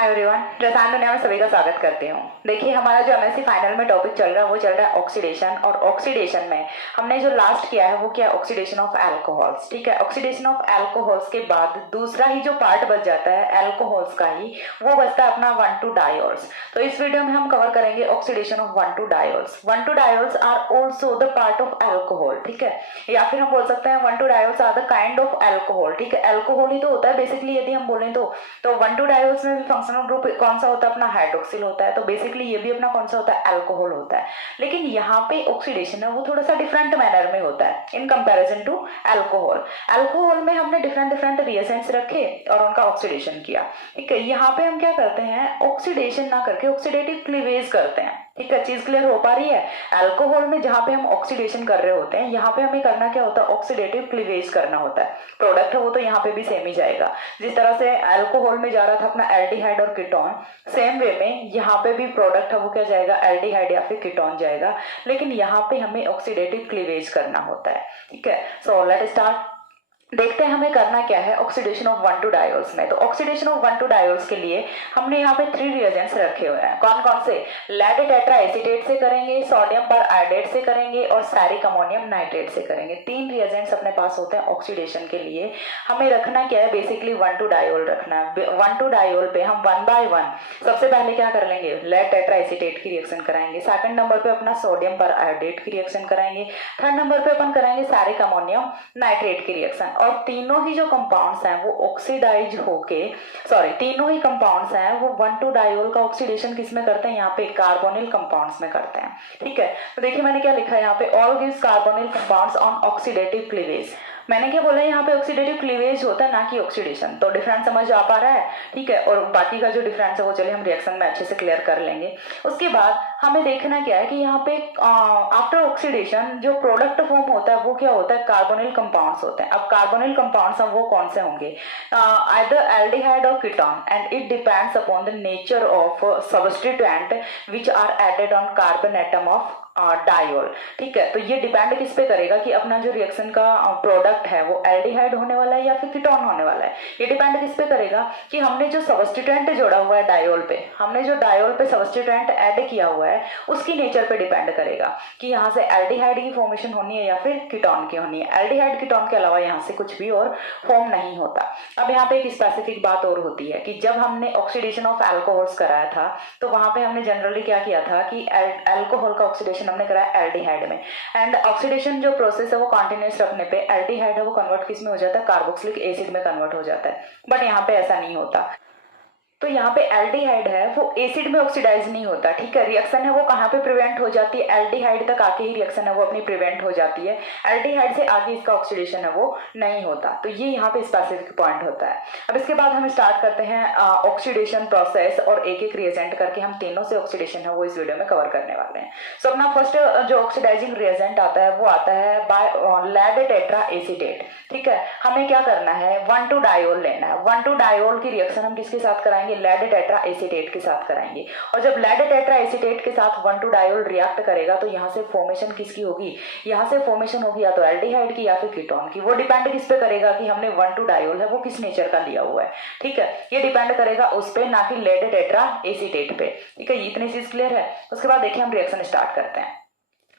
Hi everyone, रसायन दुनिया में सभी का स्वागत करती हूँ। देखिए, हमारा जो एमएससी फाइनल में टॉपिक चल रहा है वो चल रहा है ऑक्सीडेशन। और ऑक्सीडेशन में हमने जो लास्ट किया है वो क्या है, ऑक्सीडेशन ऑफ अल्कोहल्स। ठीक है, ऑक्सीडेशन ऑफ अल्कोहल्स के बाद दूसरा ही जो पार्ट बच जाता है अल्कोहल्स का ही, वो बचता है अपना 1,2-डायोल्स। तो इस वीडियो में हम कवर करेंगे oxidation of one two diols. One two diols are also the part of alcohol. ठीक है, या फिर हम बोल सकते हैं one two diols are the kind of alcohol. ठीक है, अल्कोहल ही तो होता है बेसिकली यदि हम बोलें तो 1,2-डायोल्स में भी फंक्शनल ग्रुप कौन सा होता है, अपना हाइड्रोक्सिल होता है। तो बेसिकली ये भी अपना कौन सा होता है, अल्कोहल होता है। लेकिन यहाँ पे ऑक्सीडेशन है वो थोड़ा सा डिफरेंट मैनर में होता है in comparison to alcohol. Alcohol में हमने डिफरेंट डिफरेंट रिएजेंट्स रखे और उनका ऑक्सीडेशन किया। ठीक है, यहाँ पे हम क्या करते हैं, ऑक्सीडेशन ना करके ऑक्सीडेटिव क्लीवेज करते हैं। ठीक है, चीज क्लियर हो पा रही है। अल्कोहल में जहां पे हम ऑक्सीडेशन कर रहे होते हैं, यहाँ पे हमें करना क्या होता है, ऑक्सीडेटिव क्लीवेज करना होता है। प्रोडक्ट है वो तो यहाँ पे भी सेम ही जाएगा। जिस तरह से अल्कोहल में जा रहा था अपना एल्डिहाइड और कीटोन, सेम वे में यहाँ पे भी प्रोडक्ट है वो क्या जाएगा, एल्डिहाइड या फिर कीटोन जाएगा। लेकिन यहाँ पे हमें ऑक्सीडेटिव क्लीवेज करना होता है। ठीक है, सो लेट स्टार्ट। देखते हैं हमें करना क्या है ऑक्सीडेशन ऑफ 1,2-डायोल्स में। तो ऑक्सीडेशन ऑफ 1,2-डायोल्स के लिए हमने यहाँ पे 3 रिएजेंट्स रखे हुए हैं। कौन कौन से, लेड टेट्रा एसीटेट से करेंगे, सोडियम पर आयोडेट से करेंगे और सैरिक अमोनियम नाइट्रेट से करेंगे। 3 रिएजेंट्स अपने पास होते हैं ऑक्सीडेशन के लिए। हमें रखना क्या है, बेसिकली 1,2-डायोल रखना है। 1,2-डायोल पे हम 1 बाय 1 सबसे पहले क्या कर लेंगे, लेड टेट्रा एसीटेट की रिएक्शन कराएंगे। सेकंड नंबर पे अपना सोडियम पर आयोडेट की रिएक्शन कराएंगे। थर्ड नंबर पे अपन कराएंगे सैरिक अमोनियम नाइट्रेट की रिएक्शन। और तीनों ही जो कंपाउंड्स हैं वो ऑक्सीडाइज होके, तीनों ही कंपाउंड्स हैं वो 1,2-डायोल का ऑक्सीडेशन किस में करते हैं, यहाँ पे कार्बोनिल कंपाउंड्स में करते हैं। ठीक है, तो देखिए मैंने क्या लिखा है यहाँ पे, all gives carbonyl compounds on oxidative cleavage. मैंने क्या बोला, यहाँ पे ऑक्सीडेटिव क्लीवेज होता है ना कि ऑक्सीडेशन। तो डिफरेंस समझ आ पा रहा है। ठीक है, और बाकी का जो डिफरेंस है वो चलिए हम रिएक्शन में अच्छे से क्लियर कर लेंगे। उसके बाद हमें देखना क्या है कि यहाँ पे आफ्टर ऑक्सीडेशन जो प्रोडक्ट फॉर्म होता है वो क्या होता है, कार्बोनिल कंपाउंड्स होते हैं। अब कार्बोनिल कंपाउंड्स वो कौन से होंगे, आइदर एल्डिहाइड और ketone, and it depends upon the nature of substituent which are added on carbon atom of diol. ठीक है, तो ये डिपेंड किस पे करेगा कि अपना जो रिएक्शन का प्रोडक्ट है वो एल्डिहाइड होने वाला है या फिर कीटोन होने वाला है। ये डिपेंड किस पे करेगा कि हमने जो सब्स्टिट्यूएंट जोड़ा हुआ है डायोल पे, हमने जो डायोल पे सब्स्टिट्यूएंट ऐड किया हुआ है उसकी नेचर पे डिपेंड करेगा कि यहाँ से एल्डिहाइड की फॉर्मेशन होनी है या फिर कीटोन की होनी है। एल्डिहाइड कीटोन के अलावा यहाँ से कुछ भी और फॉर्म नहीं होता। अब यहाँ पे एक स्पेसिफिक बात और होती है कि जब हमने ऑक्सीडेशन ऑफ अल्कोहल्स कराया था तो वहां पे हमने जनरली क्या किया था कि अल्कोहल का ऑक्सीडेशन हमने कराया एल्डिहाइड में। एंड ऑक्सीडेशन जो प्रोसेस है वो कंटिन्यूअस रखने पे एल्डिहाइड है वो कन्वर्ट किस में हो जाता है, कार्बोक्सिलिक एसिड में कन्वर्ट हो जाता है। बट यहाँ पे ऐसा नहीं होता। तो यहाँ पे एल्डिहाइड है वो एसिड में ऑक्सीडाइज नहीं होता। ठीक है, रिएक्शन है वो कहाँ पे प्रिवेंट हो जाती है, एल्डिहाइड तक आके ही रिएक्शन है वो अपनी प्रिवेंट हो जाती है। एल्डिहाइड से आगे इसका ऑक्सीडेशन है वो नहीं होता। तो ये यहाँ पे स्पेसिफिक पॉइंट होता है। अब इसके बाद हम स्टार्ट करते हैं ऑक्सीडेशन प्रोसेस और एक एक रिएजेंट करके हम तीनों से ऑक्सीडेशन है वो इस वीडियो में कवर करने वाले हैं। सो अपना फर्स्ट जो ऑक्सीडाइजिंग रिएजेंट आता है वो आता है बाय लेड टेट्रा एसीटेट। ठीक है, हमें क्या करना है, 1,2-डायोल लेना है। 1,2-डायोल की रिएक्शन हम किसके साथ कराएंगे, लेड टेट्रा एसीटेट के साथ कराएंगे। और जब लेड टेट्रा एसीटेट के साथ 1,2-डायोल रिएक्ट करेगा तो यहाँ से फॉर्मेशन किसकी होगी, यहाँ से फॉर्मेशन होगी या तो एल्डिहाइड की या फिर कीटोन की। वो डिपेंड किस पे करेगा कि हमने 1,2-डायोल है वो किस नेचर का लिया हुआ है। ठीक है, ये डिपेंड करेगा उस पे, ना कि लेड टेट्रा एसीटेट पे। ठीक है, इतनी चीज क्लियर है। उसके बाद देखिए हम रिएक्शन स्टार्ट करते हैं।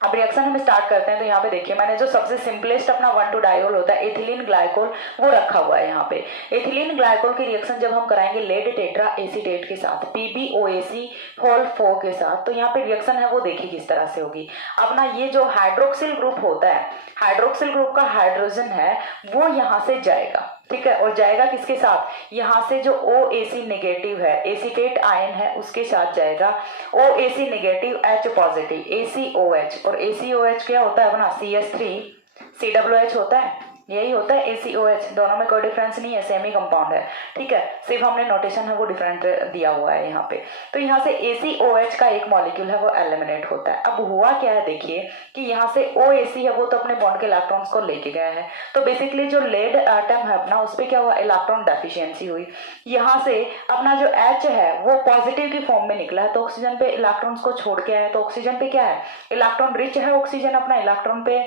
अब रिएक्शन हम स्टार्ट करते हैं तो यहाँ पे देखिए मैंने जो सबसे सिंपलेस्ट अपना 1,2-डायोल होता है एथिलीन ग्लाइकोल वो रखा हुआ है। यहाँ पे एथिलीन ग्लाइकोल की रिएक्शन जब हम कराएंगे लेड टेट्रा एसीटेट के साथ PbOAc होल 4 के साथ, तो यहाँ पे रिएक्शन है वो देखिए किस तरह से होगी। अपना ये जो हाइड्रोक्सिल ग्रुप होता है, हाइड्रोक्सिल ग्रुप का हाइड्रोजन है वो यहाँ से जाएगा। ठीक है, और जाएगा किसके साथ, यहाँ से जो OAc नेगेटिव है, एसीटेट आयन है उसके साथ जाएगा। OAc negative H positive ACOH, और ACOH क्या होता है अपना CH3 COOH होता है, यही होता है ACOH। दोनों में कोई डिफरेंस नहीं है, सेम ही कंपाउंड है। ठीक है, सिर्फ हमने नोटेशन है वो डिफरेंट दिया हुआ है यहाँ पे। तो यहाँ से ACOH का एक मॉलिक्यूल है वो एलिमिनेट होता है। अब हुआ क्या है देखिए कि यहाँ से OAc है वो तो अपने बॉन्ड के इलेक्ट्रॉन्स को लेके गया है। तो बेसिकली जो लेड एटम है अपना उस पर क्या हुआ, इलेक्ट्रॉन डेफिशिएंसी हुई। यहाँ से अपना जो H है वो पॉजिटिव की फॉर्म में निकला है तो ऑक्सीजन पे इलेक्ट्रॉन्स को छोड़ के आया। तो ऑक्सीजन पे क्या है, इलेक्ट्रॉन रिच है ऑक्सीजन, अपना इलेक्ट्रॉन पे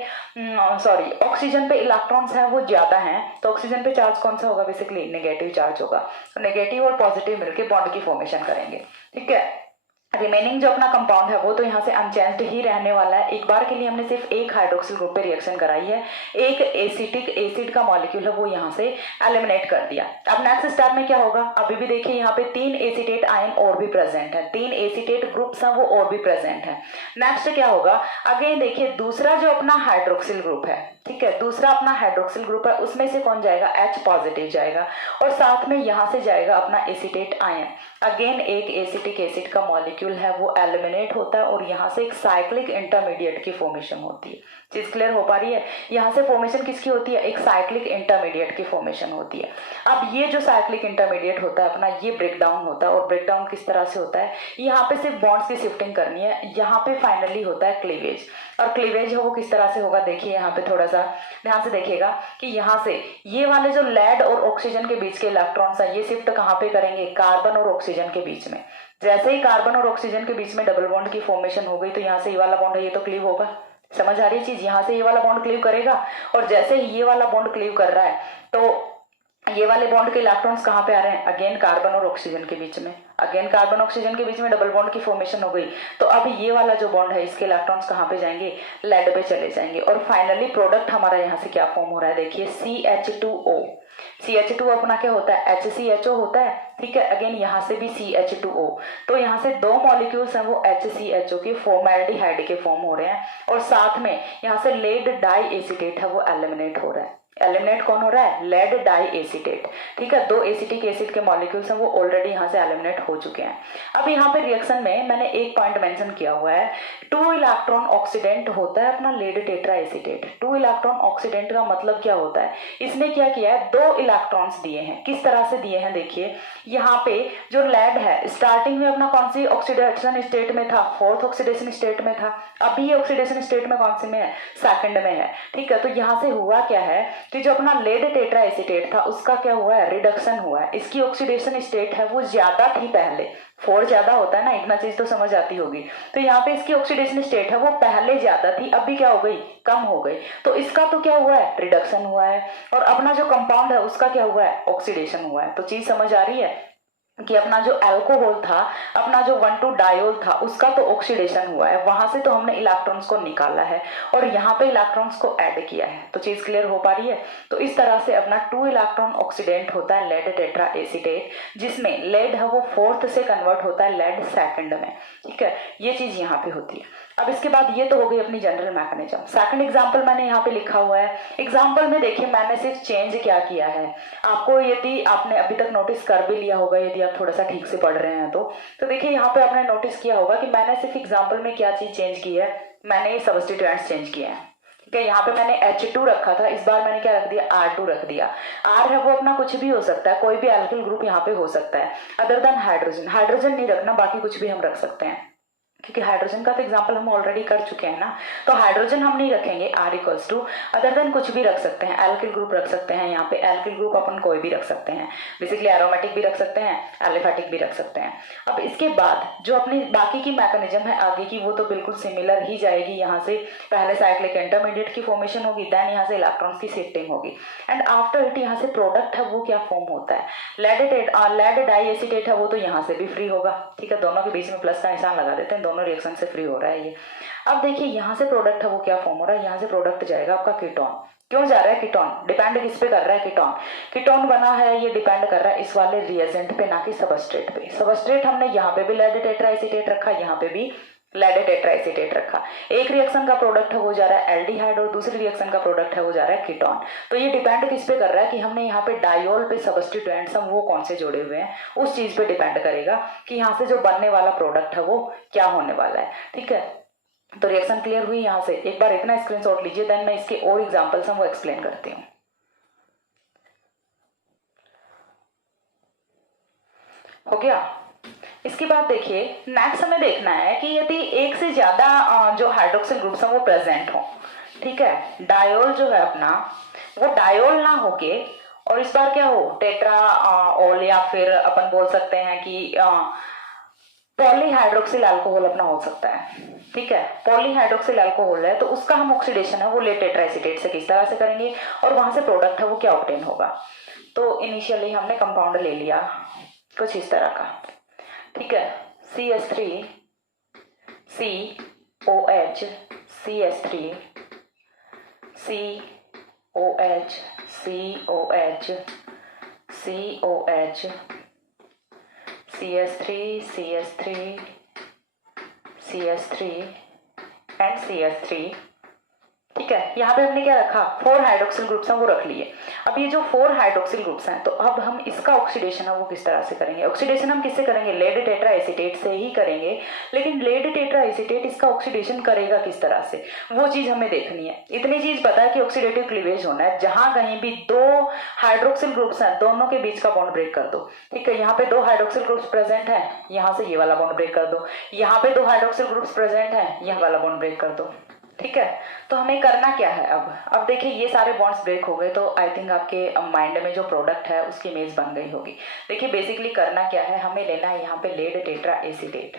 ऑक्सीजन पे इलेक्ट्रॉन्स हैं वो ज्यादा हैं तो ऑक्सीजन पे चार्ज कौन सा होगा, बेसिकली नेगेटिव चार्ज होगा। तो नेगेटिव और पॉजिटिव मिलकर बॉन्ड की फॉर्मेशन करेंगे, ठीक है। रिमेनिंग जो अपना कंपाउंड है वो तो यहाँ से अनचेंज्ड ही रहने वाला है। एक बार के लिए हमने सिर्फ एक हाइड्रोक्सिल ग्रुप पे रिएक्शन कराई है, एक एसिटिक एसिड का मॉलिक्यूल है वो यहाँ से एलिमिनेट कर दिया। अब नेक्स्ट स्टेप में क्या होगा, अभी भी देखिए यहाँ पे 3 एसिटेट आयन और भी प्रेजेंट है, 3 एसिटेट ग्रुप्स हैं वो और भी प्रेजेंट है। नेक्स्ट क्या होगा, अगेन देखिए दूसरा जो अपना हाइड्रोक्सिल ग्रुप है, ठीक है, दूसरा अपना हाइड्रोक्सिल ग्रुप है उसमें से कौन जाएगा, H पॉजिटिव जाएगा और साथ में यहाँ से जाएगा अपना एसिटेट आयन। अगेन एक एसिटिक एसिड का मॉलिक्यूल है वो एलिमिनेट होता है और यहाँ से एक साइक्लिक इंटरमीडिएट की फॉर्मेशन होती है। चीज क्लियर हो पा रही है, यहाँ से फॉर्मेशन किसकी होती है, एक साइक्लिक इंटरमीडिएट की फॉर्मेशन होती है। अब ये जो साइक्लिक इंटरमीडिएट होता है अपना, ये ब्रेक डाउन होता है और ब्रेक डाउन किस तरह से होता है, यहाँ पे सिर्फ बॉन्ड्स की शिफ्टिंग करनी है, यहाँ पे फाइनली होता है क्लीवेज। और क्लीवेज है वो किस तरह से होगा, देखिए यहाँ पे थोड़ा सा ध्यान से देखिएगा कि यहाँ से ये वाले जो लेड और ऑक्सीजन के बीच के इलेक्ट्रॉन्स हैं ये शिफ्ट कहाँ पे करेंगे, कार्बन और ऑक्सीजन के बीच में। जैसे ही कार्बन और ऑक्सीजन के बीच में डबल बॉन्ड की फॉर्मेशन हो गई तो यहाँ से ये वाला बॉन्ड है ये तो क्लीव होगा, समझ आ रही है चीज, यहाँ से ये वाला बॉन्ड क्लीव करेगा और जैसे ही ये वाला बॉन्ड क्लीव कर रहा है तो ये वाले बॉन्ड के इलेक्ट्रॉन्स कहाँ पे आ रहे हैं, अगेन कार्बन और ऑक्सीजन के बीच में, अगेन कार्बन ऑक्सीजन के बीच में डबल बॉन्ड की फॉर्मेशन हो गई। तो अब ये वाला जो बॉन्ड है इसके इलेक्ट्रॉन्स कहाँ पे जाएंगे, लेड पे चले जाएंगे और फाइनली प्रोडक्ट हमारा यहाँ से क्या फॉर्म हो रहा है, देखिए CH2O। CH2 अपना क्या होता है, HCHO होता है, ठीक है। अगेन यहाँ से भी CH2O, तो यहाँ से दो मॉलिक्यूल्स हैं वो HCHO के फॉर्मेल्डिहाइड के फॉर्म हो रहे हैं और साथ में यहाँ से लेड डाई एसिटेट है वो एलिमिनेट हो रहा है। एलिमिनेट कौन हो रहा है, लेड डाई एसिटेट, ठीक है। दो एसिटिक एसिड के मॉलिक्यूल्स हैं वो ऑलरेडी यहाँ से एलिमिनेट हो चुके हैं। अब यहाँ पे रिएक्शन में मैंने एक पॉइंट मेंशन किया हुआ है, 2 इलेक्ट्रॉन ऑक्सीडेंट होता है अपना lead tetra acetate. 2 electron oxidant का मतलब क्या होता है, इसने क्या किया है, 2 इलेक्ट्रॉन्स दिए हैं। किस तरह से दिए हैं, देखिए यहाँ पे जो लेड है स्टार्टिंग में अपना कौन सी ऑक्सीडेशन स्टेट में था, 4th ऑक्सीडेशन स्टेट में था, अभी ये ऑक्सीडेशन स्टेट में कौन सी में है, 2nd में है, ठीक है। तो यहाँ से हुआ क्या है कि जो अपना लेड टेट्रा एसिटेट था उसका क्या हुआ है, रिडक्शन हुआ है। इसकी ऑक्सीडेशन स्टेट है वो ज्यादा थी पहले, 4 ज्यादा होता है ना, इतना चीज तो समझ आती होगी। तो यहाँ पे इसकी ऑक्सीडेशन स्टेट है वो पहले ज्यादा थी, अभी क्या हो गई, कम हो गई। तो इसका तो क्या हुआ है, रिडक्शन हुआ है और अपना जो कंपाउंड है उसका क्या हुआ है, ऑक्सीडेशन हुआ है। तो चीज समझ आ रही है कि अपना जो अल्कोहल था, अपना जो 1,2-डायोल था उसका तो ऑक्सीडेशन हुआ है, वहां से तो हमने इलेक्ट्रॉन्स को निकाला है और यहाँ पे इलेक्ट्रॉन्स को ऐड किया है। तो चीज क्लियर हो पा रही है। तो इस तरह से अपना 2 इलेक्ट्रॉन ऑक्सीडेंट होता है लेड टेट्रा एसिटेट, जिसमें लेड है वो 4th से कन्वर्ट होता है लेड 2nd में, ठीक है। ये चीज यहाँ पे होती है। अब इसके बाद ये तो हो गई अपनी जनरल मैकेनिज्म। सेकंड एग्जांपल मैंने यहाँ पे लिखा हुआ है। एग्जांपल में देखिए मैंने सिर्फ चेंज क्या किया है, आपको यदि आपने अभी तक नोटिस कर भी लिया होगा, यदि आप थोड़ा सा ठीक से पढ़ रहे हैं तो देखिए यहाँ पे आपने नोटिस किया होगा कि मैंने सिर्फ एग्जाम्पल में क्या चीज चेंज की है, मैंने ये सब्स्टिट्यूएंट्स चेंज किए हैं, ठीक है। यहाँ पे मैंने H2 रखा था, इस बार मैंने क्या रख दिया, R2 रख दिया। R है वो अपना कुछ भी हो सकता है, कोई भी एल्किल ग्रुप यहाँ पे हो सकता है अदर देन हाइड्रोजन। हाइड्रोजन नहीं रखना, बाकी कुछ भी हम रख सकते हैं, क्योंकि हाइड्रोजन का तो एग्जांपल हम ऑलरेडी कर चुके हैं ना। तो हाइड्रोजन हम नहीं रखेंगे, R equals to other than कुछ भी रख सकते हैं, एल्किल ग्रुप रख सकते हैं। यहाँ पे एल्किल ग्रुप अपन कोई भी रख सकते हैं, बेसिकली एरोमेटिक भी रख सकते हैं, एलिफेटिक भी रख सकते हैं। अब इसके बाद जो अपनी बाकी की मैकेनिज्म है आगे की, वो तो बिल्कुल सिमिलर ही जाएगी। यहाँ से पहले साइक्लिक इंटरमीडिएट की फॉर्मेशन होगी, देन यहाँ से इलेक्ट्रॉन्स की शिफ्टिंग होगी एंड आफ्टर इट यहाँ से प्रोडक्ट है वो क्या फॉर्म होता है, लेड डाई एसिटेट है वो तो यहाँ से भी फ्री होगा, ठीक है। दोनों के बीच में प्लस का निशान लगा देते हैं, दोनों रिएक्शन से फ्री हो रहा है ये। अब देखिए यहाँ से प्रोडक्ट है वो क्या फॉर्म हो रहा है, यहाँ से प्रोडक्ट जाएगा आपका कीटोन। क्यों जा रहा है कीटोन, डिपेंड किस पे कर रहा है, कीटोन। कीटोन बना है ये डिपेंड कर रहा है इस वाले रिएजेंट पे, ना कि सबस्ट्रेट पे। सबस्ट्रेट हमने यहाँ पे भी लेड टेट्रा एसिटेट रखा, यहाँ पे भी लेड टेट्रा एसिटेट रखा। एक रिएक्शन का प्रोडक्ट है वो जा रहा है एल्डिहाइड और दूसरी रिएक्शन का प्रोडक्ट है वो जा रहा है कीटोन। तो ये डिपेंड किस पे कर रहा है कि हमने यहाँ पे डायोल पे सब्स्टिट्यूएंट्स हम वो कौन से जोड़े हुए हैं, उस चीज पे डिपेंड करेगा कि यहाँ से जो बनने वाला प्रोडक्ट है वो क्या होने वाला है, ठीक है। तो रिएक्शन क्लियर हुई यहाँ से। एक बार इतना स्क्रीनशॉट लीजिए, देन मैं इसके और एग्जांपल्स हम वो एक्सप्लेन करती हूँ। हो गया। इसके बाद देखिए नेक्स्ट हमें देखना है कि यदि एक से ज्यादा जो हाइड्रोक्सिल ग्रुप्स हैं वो प्रेजेंट हो, ठीक है। डायोल जो है अपना वो डायोल ना होके और इस बार क्या हो टेट्रा ओल, या फिर अपन बोल सकते हैं कि पॉलीहाइड्रोक्सिल अल्कोहल अपना हो सकता है, ठीक है। पॉलीहाइड्रोक्सिल अल्कोहल है तो उसका हम ऑक्सीडेशन है वो लेड टेट्राएसीटेट से किस तरह से करेंगे और वहां से प्रोडक्ट है वो क्या ऑब्टेन होगा। तो इनिशियली हमने कंपाउंड ले लिया कुछ इस तरह का, ठीक है, CH3 COH CH3 COH COH COH CH3 CH3 CH3 and CH3, ठीक है। यहाँ पे हमने क्या रखा, 4 हाइड्रोक्सिल ग्रुप्स हैं वो रख लिए। अब ये जो 4 हाइड्रोक्सिल ग्रुप्स हैं तो अब हम इसका ऑक्सीडेशन है वो किस तरह से करेंगे। ऑक्सीडेशन हम किससे करेंगे, लेड टेट्रा एसीटेट से ही करेंगे, लेकिन लेड टेट्रा एसीटेट इसका ऑक्सीडेशन करेगा किस तरह से वो चीज हमें देखनी है। इतनी चीज पता है कि ऑक्सीडेटिव क्लीवेज होना है, जहां कहीं भी 2 हाइड्रोक्सिल ग्रुप्स हैं दोनों के बीच का बॉन्ड ब्रेक कर दो, ठीक है। यहाँ पे 2 हाइड्रोक्सिल ग्रुप्स प्रेजेंट है, यहाँ से ये वाला बॉन्ड ब्रेक कर दो, यहाँ पे 2 हाइड्रोक्सिल ग्रुप्स प्रेजेंट है, यह वाला बॉन्ड ब्रेक कर दो, ठीक है। तो हमें करना क्या है अब देखिए ये सारे बॉन्ड्स ब्रेक हो गए तो आई थिंक आपके माइंड में जो प्रोडक्ट है उसकी इमेज बन गई होगी। देखिए बेसिकली करना क्या है, हमें लेना है यहाँ पे लेड टेट्रा एसीटेट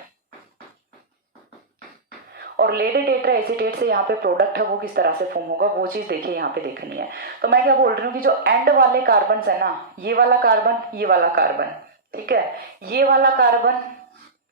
और लेड टेट्रा एसीटेट से यहाँ पे प्रोडक्ट है वो किस तरह से फॉर्म होगा वो चीज देखिए यहाँ पे देखनी है। तो मैं क्या बोल रही हूँ कि जो एंड वाले कार्बन है ना, ये वाला कार्बन ये वाला कार्बन, ठीक है, ये वाला कार्बन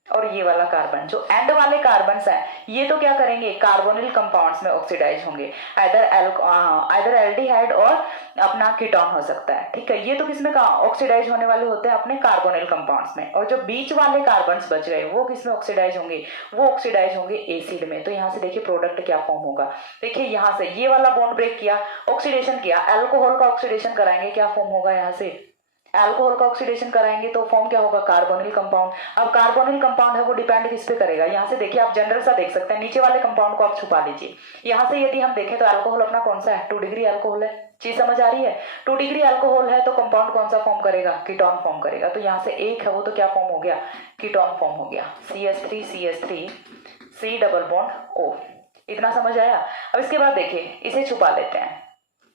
और ये वाला कार्बन, जो एंड वाले कार्बन हैं ये तो क्या करेंगे, कार्बोनिल कंपाउंड्स में ऑक्सीडाइज होंगे, आइदर एल्डिहाइड और अपना कीटोन हो सकता है, ठीक है। ये तो किसमें ऑक्सीडाइज होने वाले होते हैं, अपने कार्बोनिल कंपाउंड्स में। और जो बीच वाले कार्बन बच गए वो किसमें ऑक्सीडाइज होंगे, वो ऑक्सीडाइज होंगे एसिड में। तो यहाँ से देखिए प्रोडक्ट क्या फॉर्म होगा, देखिए यहाँ से ये वाला बॉन्ड ब्रेक किया, ऑक्सीडेशन किया, अल्कोहल का ऑक्सीडेशन कराएंगे, क्या फॉर्म होगा, यहाँ से अल्कोहल का ऑक्सीडेशन कराएंगे तो फॉर्म क्या होगा, कार्बोनिल कंपाउंड। अब कार्बोनिल कंपाउंड है वो डिपेंड किस पे करेगा, यहाँ से देखिए आप जनरल सा देख सकते हैं, नीचे वाले कंपाउंड को आप छुपा लीजिए। यहाँ से यदि हम देखें तो अल्कोहल अपना कौन सा है, 2 डिग्री अल्कोहल है, चीज समझ आ रही है। 2 डिग्री अल्कोहल है तो कंपाउंड कौन सा फॉर्म करेगा, कीटोन फॉर्म करेगा। तो यहाँ से एक है वो तो क्या फॉर्म हो गया, कीटोन फॉर्म हो गया, CH3 CH3 C double bond O। इतना समझ आया। अब इसके बाद देखिए इसे छुपा लेते हैं,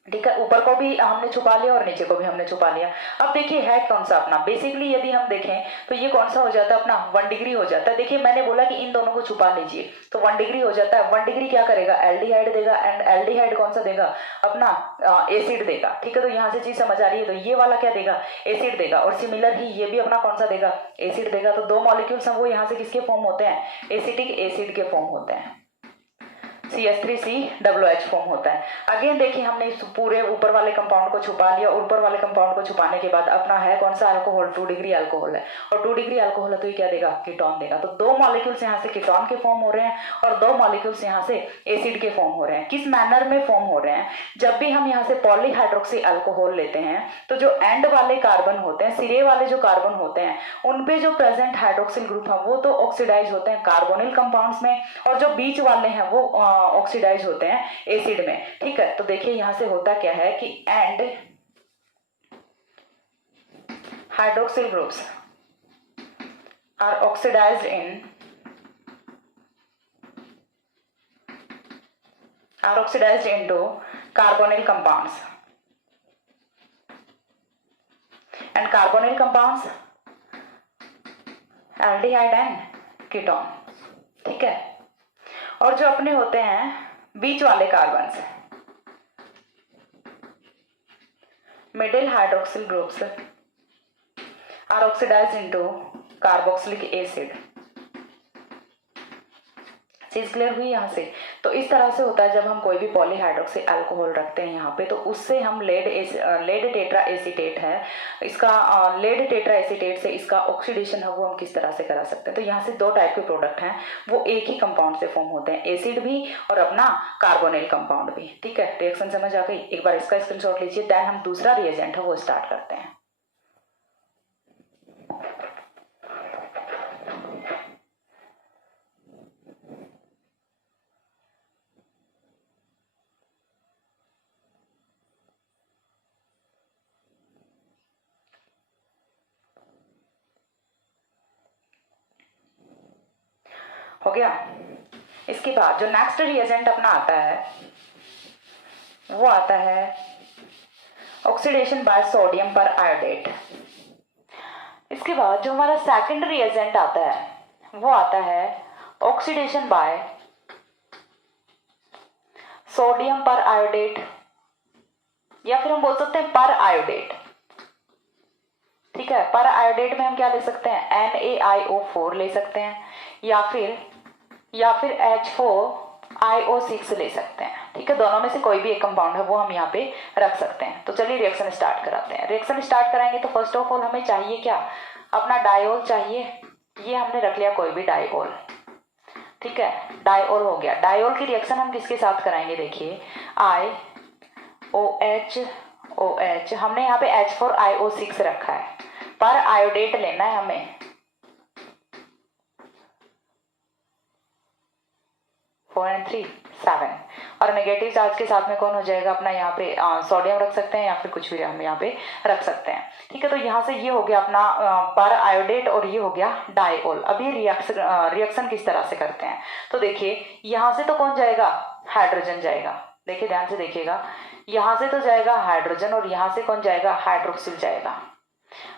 ठीक है, ऊपर को भी हमने छुपा लिया और नीचे को भी हमने छुपा लिया। अब देखिए है कौन सा अपना, बेसिकली यदि हम देखें तो ये कौन सा हो जाता है अपना, 1 डिग्री हो जाता है। देखिए मैंने बोला कि इन दोनों को छुपा लीजिए तो 1 डिग्री हो जाता है। 1 डिग्री क्या करेगा, एल्डिहाइड देगा, एंड एल्डिहाइड कौन सा देगा, अपना एसिड देगा, ठीक है। तो यहाँ से चीज समझ आ रही है, तो ये वाला क्या देगा, एसिड देगा, और सिमिलर ही ये भी अपना कौन सा देगा, एसिड देगा। तो 2 मॉलिक्यूल्स हैं वो यहाँ से किसके फॉर्म होते हैं, एसिटिक एसिड के फॉर्म होते हैं, CH3COH फॉर्म होता है। अगेन देखिए हमने इस पूरे ऊपर वाले कंपाउंड को छुपा लिया, ऊपर वाले कंपाउंड को छुपाने के बाद अपना है कौन सा अल्कोहल, 2 डिग्री अल्कोहल है, और 2 डिग्री अल्कोहल है तो ये क्या देगा, कीटोन देगा। तो 2 मॉलिक्यूल्स यहाँ से कीटोन के फॉर्म हो रहे हैं और 2 मॉलिक्यूल्स यहाँ से एसिड के फॉर्म हो रहे हैं। किस मैनर में फॉर्म हो रहे हैं, जब भी हम यहाँ से पॉलीहाइड्रोक्सी अल्कोहल लेते हैं तो जो एंड वाले कार्बन होते हैं, सिरे वाले जो कार्बन होते हैं, उनपे जो प्रेजेंट हाइड्रोक्सिल ग्रुप है वो तो ऑक्सीडाइज होते हैं कार्बोनिल कंपाउंड्स में, और जो बीच वाले हैं वो ऑक्सीडाइज होते हैं एसिड में, ठीक है। तो देखिए यहां से होता क्या है कि end hydroxyl groups are oxidised into carbonyl compounds, and carbonyl compounds aldehyde and ketone, ठीक है। और जो अपने होते हैं बीच वाले carbon, middle hydroxyl groups are oxidised into carboxylic acid. चीज क्लियर हुई यहाँ से। तो इस तरह से होता है जब हम कोई भी पॉलीहाइड्रोक्सी अल्कोहल रखते हैं यहाँ पे, तो उससे हम लेड टेट्रा एसीटेट है, इसका लेड टेट्रा एसीटेट से इसका ऑक्सीडेशन है वो हम किस तरह से करा सकते हैं। तो यहाँ से 2 टाइप के प्रोडक्ट हैं वो एक ही कंपाउंड से फॉर्म होते हैं, एसिड भी और अपना कार्बोनिल कंपाउंड भी, ठीक है। रिएक्शन समझ आ गई। एक बार इसका स्क्रीनशॉट लीजिए, देन हम दूसरा रिएजेंट है वो स्टार्ट करते हैं। हो गया। इसके बाद जो नेक्स्ट रिएजेंट अपना आता है वो आता है ऑक्सीडेशन बाय सोडियम पर आयोडेट। इसके बाद जो हमारा सेकंड रिएजेंट आता है वो आता है ऑक्सीडेशन बाय सोडियम पर आयोडेट, या फिर हम बोल सकते हैं पर आयोडेट। ठीक है, पर आयोडेट में हम क्या ले सकते हैं, NaIO4 ले सकते हैं, या फिर H4IO6 ले सकते हैं। ठीक है, दोनों में से कोई भी एक कंपाउंड है वो हम यहाँ पे रख सकते हैं। तो चलिए रिएक्शन स्टार्ट कराते हैं। रिएक्शन स्टार्ट कराएंगे तो फर्स्ट ऑफ ऑल हमें चाहिए क्या, अपना डायोल चाहिए। ये हमने रख लिया कोई भी डायोल। ठीक है, डायोल हो गया। डायोल की रिएक्शन हम किसके साथ कराएंगे, देखिए IOH हमने यहाँ पे H4IO6 रखा है, पर आयोडेट लेना है हमें। 4 and 3 7, और नेगेटिव चार्ज के साथ में कौन हो जाएगा अपना, यहाँ पे सोडियम रख सकते हैं या फिर कुछ भी हम यहाँ पे रख सकते हैं। ठीक है, तो यहाँ से ये हो गया अपना पर आयोडेट और ये हो गया डायोल। अब ये रिएक्शन किस तरह से करते हैं, तो देखिए यहाँ से तो कौन जाएगा, हाइड्रोजन जाएगा। देखिए ध्यान से देखिएगा, यहाँ से तो जाएगा हाइड्रोजन और यहाँ से कौन जाएगा, हाइड्रोक्सिल जाएगा।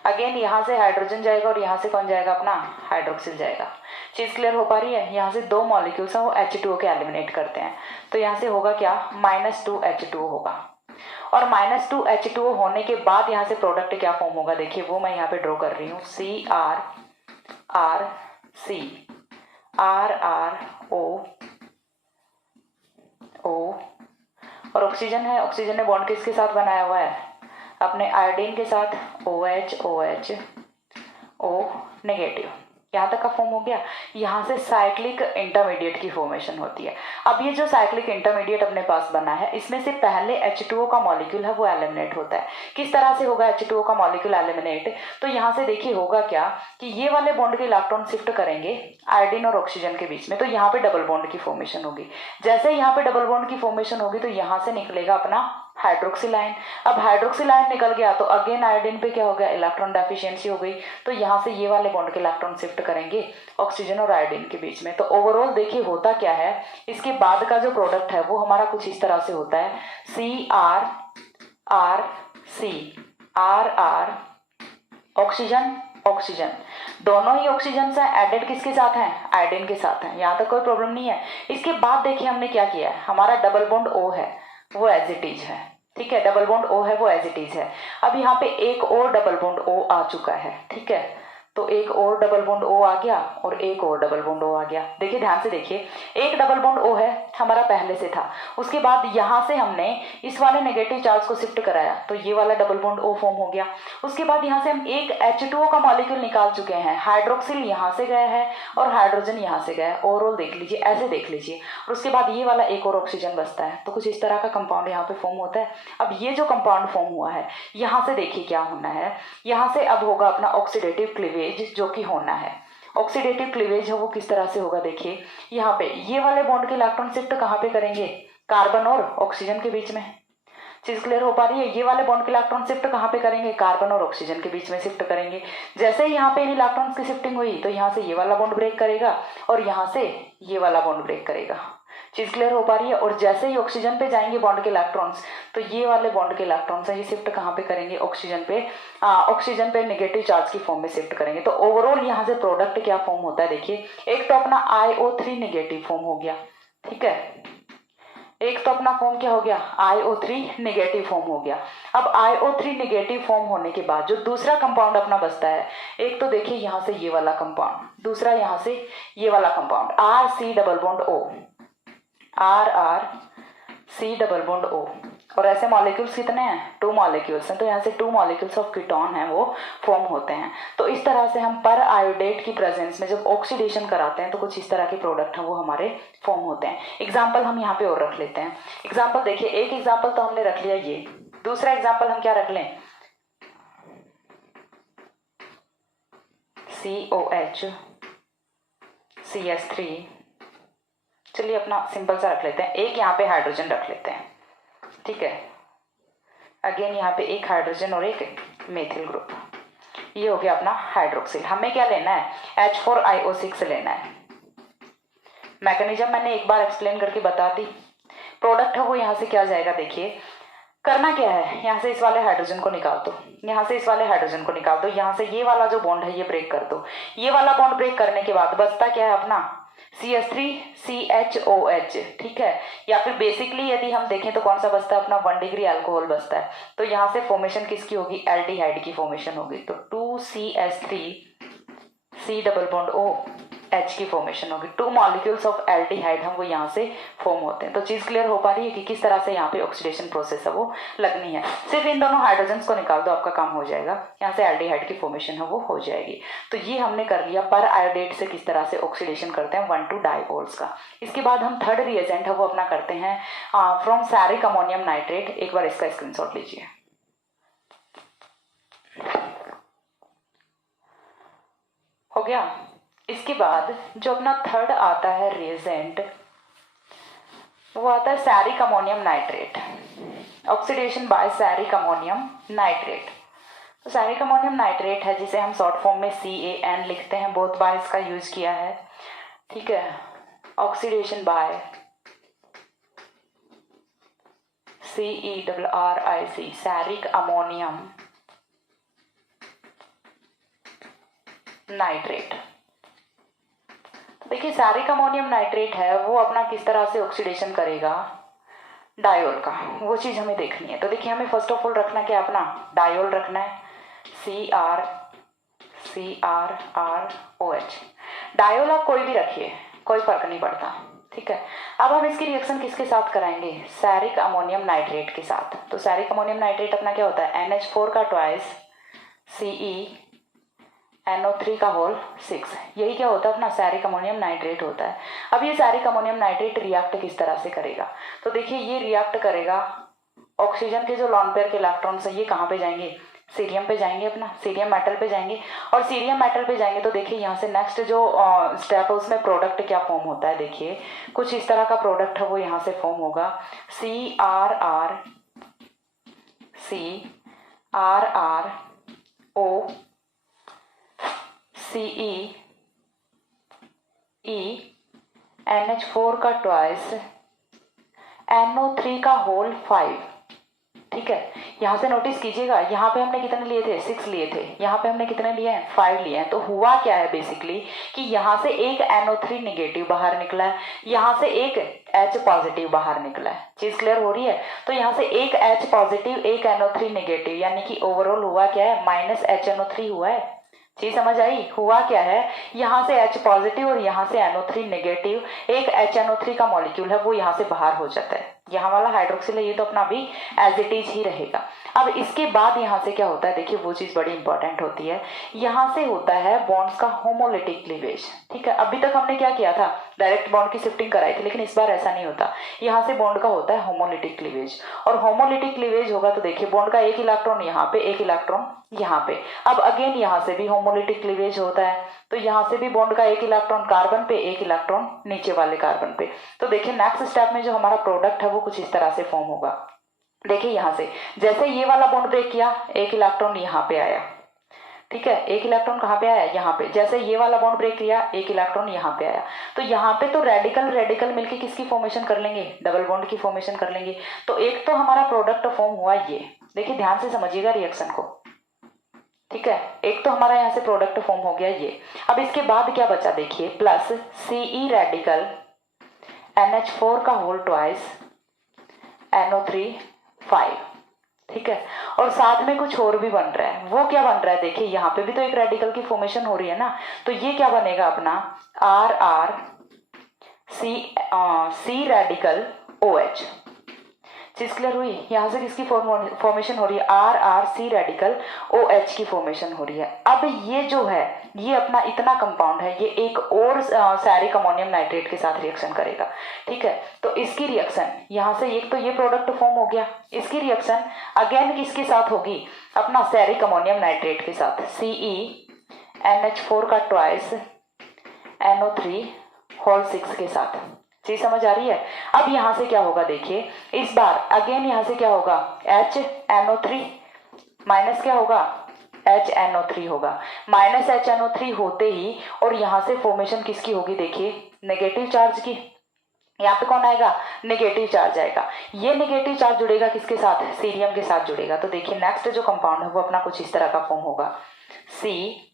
अगेन यहाँ से हाइड्रोजन जाएगा और यहाँ से कौन जाएगा, अपना हाइड्रोक्सिल जाएगा। चीज क्लियर हो पा रही है। यहाँ से दो मॉलिक्यूल्स हैं वो H2O के एलिमिनेट करते हैं, तो यहाँ से होगा क्या, -2H2O होगा। और -2H2O होने के बाद यहाँ से प्रोडक्ट क्या फॉर्म होगा, देखिए वो मैं यहाँ पे ड्रॉ कर रही हूँ, CrRC RrO और ऑक्सीजन है, ऑक्सीजन ने बॉन्ड किसके साथ बनाया हुआ है, अपने आयोडीन के साथ, OH O नेगेटिव। यहाँ तक का फॉर्म हो गया। यहाँ से साइक्लिक इंटरमीडिएट की फॉर्मेशन होती है। अब ये जो साइक्लिक इंटरमीडिएट अपने पास बना है, इसमें से पहले H2O का मॉलिक्यूल है वो एलिमिनेट होता है। किस तरह से होगा H2O का मॉलिक्यूल एलिमिनेट, तो यहाँ से देखिए होगा क्या कि ये वाले बॉन्ड के इलेक्ट्रॉन शिफ्ट करेंगे आयोडीन और ऑक्सीजन के बीच में, तो यहाँ पे डबल बॉन्ड की फॉर्मेशन होगी। जैसे यहाँ पे डबल बॉन्ड की फॉर्मेशन होगी तो यहाँ से निकलेगा अपना हाइड्रोक्सिल आयन। अब हाइड्रोक्सिल आयन निकल गया तो अगेन आयोडीन पे क्या हो गया, इलेक्ट्रॉन डेफिशिएंसी हो गई, तो यहाँ से ये वाले बॉन्ड के इलेक्ट्रॉन शिफ्ट करेंगे ऑक्सीजन और आयोडीन के बीच में। तो ओवरऑल देखिए होता क्या है, इसके बाद का जो प्रोडक्ट है वो हमारा कुछ इस तरह से होता है, CrRC RR ऑक्सीजन ऑक्सीजन, दोनों ही ऑक्सीजन से एडेड किसके साथ हैं, आयोडीन के साथ हैं। यहाँ तक कोई प्रॉब्लम नहीं है। इसके बाद देखिए हमने क्या किया है, हमारा डबल बॉन्ड O है वो एज इट इज है। ठीक है, डबल बॉन्ड O है वो एज इट इज है। अब यहाँ पे एक और डबल बॉन्ड O आ चुका है। ठीक है, तो एक और डबल बॉन्ड O आ गया और एक और डबल बॉन्ड O आ गया। देखिए ध्यान से देखिए, एक डबल बॉन्ड O है हमारा पहले से था, उसके बाद यहाँ से हमने इस वाले नेगेटिव चार्ज को शिफ्ट कराया तो ये वाला डबल बॉन्ड O फॉर्म हो गया। उसके बाद यहाँ से हम एक H2O का मॉलिक्यूल निकाल चुके हैं, हाइड्रोक्सिल यहाँ से गया है और हाइड्रोजन यहाँ से गया है। ओवरऑल देख लीजिए, ऐसे देख लीजिए, और उसके बाद ये वाला एक और ऑक्सीजन बचता है। तो कुछ इस तरह का कंपाउंड यहाँ पे फॉर्म होता है। अब ये जो कंपाउंड फॉर्म हुआ है, यहाँ से देखिए क्या होना है, यहाँ से अब होगा अपना ऑक्सीडेटिव क्लीवेज जो कि होना है। ऑक्सीडेटिव क्लीवेज है वो किस तरह से होगा, देखिए यहाँ पे ये वाले बॉन्ड के इलेक्ट्रॉन शिफ्ट कहाँ पे करेंगे, कार्बन और ऑक्सीजन के बीच में। चीज क्लियर हो पा रही है। ये वाले बॉन्ड के इलेक्ट्रॉन शिफ्ट कहाँ पे करेंगे, कार्बन और ऑक्सीजन के बीच में शिफ्ट करेंगे। जैसे ही यहाँ पे इन इलेक्ट्रॉन्स की शिफ्टिंग हुई तो यहाँ से ये वाला बॉन्ड ब्रेक करेगा और यहाँ से ये वाला बॉन्ड ब्रेक करेगा। चीज क्लियर हो पा रही है। और जैसे ही ऑक्सीजन पे जाएंगे बॉन्ड के इलेक्ट्रॉन्स तो ये वाले बॉन्ड के इलेक्ट्रॉन्स है ये शिफ्ट कहाँ पे करेंगे, ऑक्सीजन पे नेगेटिव चार्ज की फॉर्म में शिफ्ट करेंगे। तो ओवरऑल यहाँ से प्रोडक्ट क्या फॉर्म होता है, देखिए एक तो अपना IO3 नेगेटिव फॉर्म हो गया। ठीक है, एक तो अपना फॉर्म क्या हो गया, IO3 नेगेटिव फॉर्म हो गया। अब IO3 नेगेटिव फॉर्म होने के बाद जो दूसरा कंपाउंड अपना बचता है, एक तो देखिए यहाँ से ये वाला कंपाउंड, दूसरा यहाँ से ये वाला compound RC double bond O, RrC double bond O। और ऐसे मॉलिक्यूल्स कितने हैं, 2 मॉलिक्यूल्स हैं, तो यहाँ से 2 मॉलिक्यूल्स ऑफ कीटोन हैं वो फॉर्म होते हैं। तो इस तरह से हम पर आयोडेट की प्रेजेंस में जब ऑक्सीडेशन कराते हैं तो कुछ इस तरह के प्रोडक्ट हैं वो हमारे फॉर्म होते हैं। एग्जाम्पल हम यहाँ पे और रख लेते हैं। एग्जाम्पल देखिए, एक एग्जाम्पल तो हमने रख लिया ये, दूसरा एग्जाम्पल हम क्या रख लें, COH CS3, चलिए अपना सिंपल सा रख लेते हैं। एक यहाँ पे हाइड्रोजन रख लेते हैं। ठीक है, अगेन यहाँ पे एक हाइड्रोजन और एक मेथिल ग्रुप, ये हो गया अपना हाइड्रोक्सिल। हमें क्या लेना है, H4IO6 लेना है। मैकेनिज्म मैंने एक बार एक्सप्लेन करके बता दी। प्रोडक्ट है वो यहाँ से क्या जाएगा, देखिए करना क्या है, यहाँ से इस वाले हाइड्रोजन को निकाल दो, यहाँ से इस वाले हाइड्रोजन को निकाल दो, यहाँ से ये वाला जो बॉन्ड है ये ब्रेक कर दो। ये वाला बॉन्ड ब्रेक करने के बाद बचता क्या है अपना CH3CHOH, ठीक है। या फिर बेसिकली यदि हम देखें तो कौन सा बचता है अपना 1 डिग्री अल्कोहल बचता है। तो यहाँ से फॉर्मेशन किसकी होगी, एल्डिहाइड की फॉर्मेशन होगी। तो 2CH3C⋯OH की फॉर्मेशन होगी। 2 मॉलिक्यूल्स ऑफ एल्डिहाइड हम वो यहाँ से फॉर्म होते हैं। तो चीज क्लियर हो पा रही है कि किस तरह से यहाँ पे ऑक्सीडेशन प्रोसेस है वो लगनी है। सिर्फ इन दोनों हाइड्रोजन्स को निकाल दो, आपका काम हो जाएगा। यहाँ से एल्डिहाइड की फॉर्मेशन है वो हो जाएगी। तो ये हमने कर लिया पर आयोडेट से किस तरह से ऑक्सीडेशन करते हैं 1,2-डाइओल्स का। इसके बाद हम थर्ड रिएजेंट है वो अपना करते हैं फ्रॉम सैरिक अमोनियम नाइट्रेट। एक बार इसका स्क्रीनशॉट लीजिए। हो गया। इसके बाद जो अपना थर्ड आता है रिएजेंट वो आता है ceric ammonium nitrate, oxidation bye ceric ammonium nitrate. तो सैरिक अमोनियम नाइट्रेट है जिसे हम शॉर्ट फॉर्म में CAN लिखते हैं, बहुत बार इसका यूज किया है, ठीक है। Oxidation bye CERRIC, ceric ammonium nitrate. देखिए सैरिक अमोनियम नाइट्रेट है वो अपना किस तरह से ऑक्सीडेशन करेगा डायोल का, वो चीज हमें देखनी है। तो देखिए हमें फर्स्ट ऑफ ऑल रखना क्या अपना डायोल रखना है, CrCrROH। डायोल आप कोई भी रखिए, कोई फर्क नहीं पड़ता, ठीक है। अब हम इसकी रिएक्शन किसके साथ कराएंगे, सैरिक अमोनियम नाइट्रेट के साथ। तो सैरिक अमोनियम नाइट्रेट अपना क्या होता है, NH4 का ट्वाइस CeNO3 का होल 6, यही क्या होता है अपना सैरिक अमोनियम नाइट्रेट होता है। अब ये सैरिक अमोनियम नाइट्रेट रिएक्ट किस तरह से करेगा, तो देखिए ये रिएक्ट करेगा, ऑक्सीजन के जो लॉन पेयर के इलेक्ट्रॉन्स है ये कहाँ पे जाएंगे, सीरियम पे जाएंगे, अपना सीरियम मेटल पे जाएंगे। और सीरियम मेटल पे जाएंगे तो देखिए यहाँ से नेक्स्ट जो स्टेप है उसमें प्रोडक्ट क्या फॉर्म होता है, देखिए कुछ इस तरह का प्रोडक्ट है वो यहाँ से फॉर्म होगा, CrRCrO CeNH4 का ट्वाइस NO3 का होल 5, ठीक है। यहाँ से नोटिस कीजिएगा, यहाँ पे हमने कितने लिए थे, 6 लिए थे, यहाँ पे हमने कितने लिए हैं, 5 लिए हैं। तो हुआ क्या है बेसिकली कि यहाँ से एक NO3 नेगेटिव बाहर निकला है, यहाँ से एक H पॉजिटिव बाहर निकला है। चीज क्लियर हो रही है। तो यहाँ से एक H पॉजिटिव एक NO3 नेगेटिव, यानी कि ओवरऑल हुआ क्या है, -HNO3 हुआ है। चीज समझ आई, हुआ क्या है, यहाँ से H पॉजिटिव और यहाँ से NO3 नेगेटिव, एक HNO3 का मॉलिक्यूल है वो यहाँ से बाहर हो जाता है। यहाँ वाला हाइड्रोक्सिल है ये तो अपना भी एज इट इज ही रहेगा। अब इसके बाद यहाँ से क्या होता है, देखिए वो चीज बड़ी इंपॉर्टेंट होती है, यहाँ से होता है बॉन्ड्स का होमोलिटिक क्लीवेज, ठीक है। अभी तक हमने क्या किया था, डायरेक्ट बॉन्ड की शिफ्टिंग कराई थी, लेकिन इस बार ऐसा नहीं होता, यहाँ से बॉन्ड का होता है होमोलिटिक क्लीवेज। और होमोलिटिक क्लीवेज होगा तो देखिए बॉन्ड का एक इलेक्ट्रॉन यहाँ पे, एक इलेक्ट्रॉन यहाँ पे। अब अगेन यहाँ से भी होमोलिटिक क्लीवेज होता है, तो यहाँ से भी बॉन्ड का एक इलेक्ट्रॉन कार्बन पे, एक इलेक्ट्रॉन नीचे वाले कार्बन पे। तो देखिए नेक्स्ट स्टेप में जो हमारा प्रोडक्ट है वो कुछ इस तरह से फॉर्म होगा। देखिए यहाँ से जैसे ये वाला बॉन्ड ब्रेक किया, एक इलेक्ट्रॉन यहाँ पे आया, ठीक है, एक इलेक्ट्रॉन कहाँ पे आया, यहाँ पे। जैसे ये वाला बॉन्ड ब्रेक किया, एक इलेक्ट्रॉन यहाँ पे आया, तो यहाँ पे तो रेडिकल रेडिकल मिलके किसकी फॉर्मेशन कर लेंगे, डबल बॉन्ड की फॉर्मेशन कर लेंगे। तो एक तो हमारा प्रोडक्ट फॉर्म हुआ ये, देखिए ध्यान से समझिएगा रिएक्शन को, ठीक है। एक तो हमारा यहाँ से प्रोडक्ट फॉर्म हो गया ये। अब इसके बाद क्या बचा देखिए, प्लस CE रेडिकल NH4 का होल ट्वाइस NO3 5, ठीक है। और साथ में कुछ और भी बन रहा है, वो क्या बन रहा है, देखिए यहाँ पे भी तो एक रेडिकल की फॉर्मेशन हो रही है ना। तो ये क्या बनेगा अपना RRC रेडिकल OH। चीज क्लियर हुई, यहाँ से किसकी फॉर्मेशन हो रही है, RRC रेडिकल OH की फॉर्मेशन हो रही है। अब ये जो है ये अपना इतना कंपाउंड है, ये एक और सैरिक अमोनियम नाइट्रेट के साथ रिएक्शन करेगा, ठीक है। तो इसकी रिएक्शन यहाँ से एक तो ये प्रोडक्ट फॉर्म हो गया, इसकी रिएक्शन अगेन किसके साथ होगी, अपना सैरिक अमोनियम नाइट्रेट के साथ, CeNH4 का ट्वाइस NO3 होल 6 के साथ। चीज समझ आ रही है। अब यहाँ से क्या होगा देखिए, इस बार अगेन यहाँ से क्या होगा, HNO3 माइनस क्या होगा, HNO3 होगा। माइनस HNO3 होते ही और यहाँ से फॉर्मेशन किसकी होगी, देखिए नेगेटिव चार्ज की, यहाँ पे कौन आएगा, नेगेटिव चार्ज आएगा। ये नेगेटिव चार्ज जुड़ेगा किसके साथ, सीरियम के साथ जुड़ेगा। तो देखिए नेक्स्ट जो कंपाउंड है वो अपना कुछ इस तरह का फॉर्म होगा, सी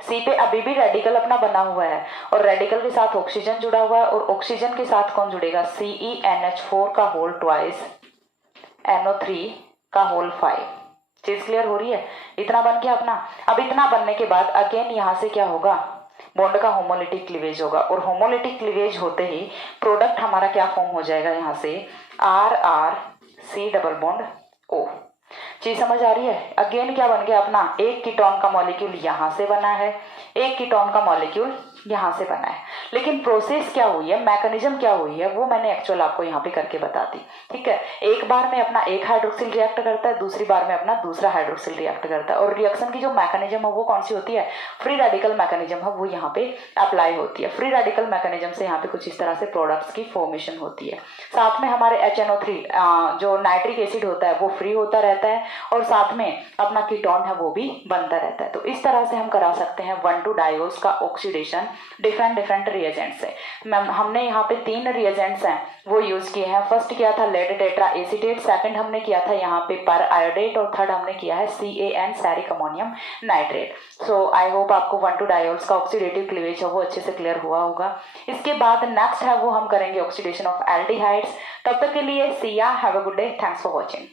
पे अभी भी रेडिकल अपना बना हुआ है और रेडिकल के साथ ऑक्सीजन जुड़ा हुआ है और ऑक्सीजन के साथ कौन जुड़ेगा, CeNH4 का होल ट्वाइस NO3 का होल 5। चीज क्लियर हो रही है, इतना बन गया अपना। अब इतना बनने के बाद अगेन यहाँ से क्या होगा, बॉन्ड का होमोलिटिक क्लीवेज होगा और होमोलिटिक क्लीवेज होते ही प्रोडक्ट हमारा क्या फॉर्म हो जाएगा, यहाँ से RRC डबल बॉन्ड O। चीज समझ आ रही है। अगेन क्या बन गया अपना, एक कीटोन का मॉलिक्यूल यहाँ से बना है, एक कीटोन का मॉलिक्यूल यहाँ से बना है। लेकिन प्रोसेस क्या हुई है, मैकेनिज्म क्या हुई है, वो मैंने एक्चुअल आपको यहाँ पे करके बता दी। ठीक है, एक बार में अपना एक हाइड्रोक्सिल रिएक्ट करता है, दूसरी बार में अपना दूसरा हाइड्रोक्सिल रिएक्ट करता है। और रिएक्शन की जो मैकेनिज्म है वो कौन सी होती है, फ्री रेडिकल मैकेनिज्म है, वो यहाँ पे अप्लाई होती है। फ्री रेडिकल मैकेनिज्म से यहाँ पे कुछ इस तरह से प्रोडक्ट्स की फॉर्मेशन होती है। साथ में हमारे HNO3 जो नाइट्रिक एसिड होता है वो फ्री होता रहता है और साथ में अपना कीटोन है वो भी बनता रहता है। तो इस तरह से हम करा सकते हैं 1,2-डायोल्स का ऑक्सीडेशन डिफरेंट रिएजेंट से। हमने यहाँ पे 3 रिएजेंट्स हैं वो यूज किए हैं। फर्स्ट किया था लेड टेट्रा एसीटेट, सेकंड हमने किया था यहाँ पे पर आयोडेट और थर्ड हमने किया है CAN ceric ammonium nitrate. So I hope आपको 1,2-डायोल्स का ऑक्सीडेटिव क्लीवेज है वो अच्छे से क्लियर हुआ होगा। इसके बाद नेक्स्ट है वो हम करेंगे ऑक्सीडेशन ऑफ एल्डिहाइड्स। तब तक के लिए सी या, have a good day, thanks for watching.